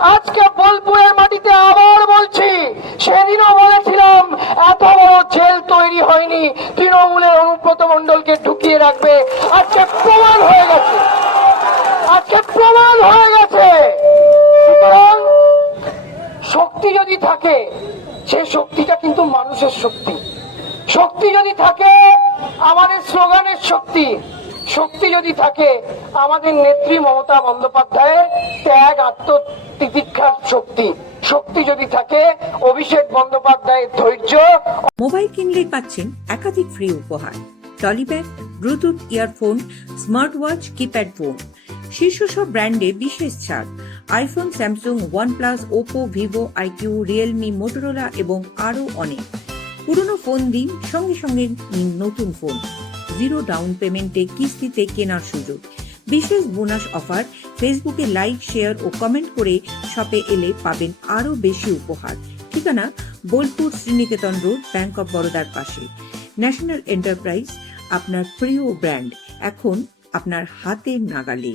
আজকে বোলপুরের মাটিতে আবার বলছি, সেদিনও বলেছিলাম, এত বড় জেল তৈরি হয়নি, তৃণমূলের অনুব্রত মন্ডলকে ঢুকিয়ে রাখবে। আজকে প্রমাণ হয়ে গেছে। আজকে প্রমাণ হয়ে গেছে। সুতরাং শক্তি যদি থাকে, সে শক্তিটা কিন্তু মানুষের শক্তি। শক্তি যদি থাকে, আমাদের স্লোগানের শক্তি। শক্তি যদি থাকে, আমাদের নেত্রী মমতা বন্দ্যোপাধ্যায়ের ত্যাগ, আত্মতিতিক্ষার শক্তি। শক্তি যদি থাকে, অভিষেক বন্দ্যোপাধ্যায়ের ধৈর্য। মোবাইল কিনলেই পাচ্ছেন একাধিক ফ্রি উপহার। Trolley bag, Bluetooth earphone smart watch keypad phone. শীর্ষ সব ব্র্যান্ডে বিশেষ ছাড়। IPhone, Samsung, OnePlus, Oppo, Vivo iQOO Realme, Motorola এবং আরও অনেক। পুরনো ফোন দিন, সঙ্গে সঙ্গে নিন নতুন ফোন। জিরো ডাউন পেমেন্টে কিস্তিতে কেনার সুযোগ। বিশেষ বোনাস অফার, ফেসবুকে লাইক, শেয়ার ও কমেন্ট করে শপে এলে পাবেন আরও বেশি উপহার। ঠিকানা, Bolpur Sriniketan road, Bank of বরোদার পাশে। ন্যাশনাল এন্টারপ্রাইজ, আপনার প্রিয় ব্র্যান্ড। এখন আপনার হাতে নাগালে।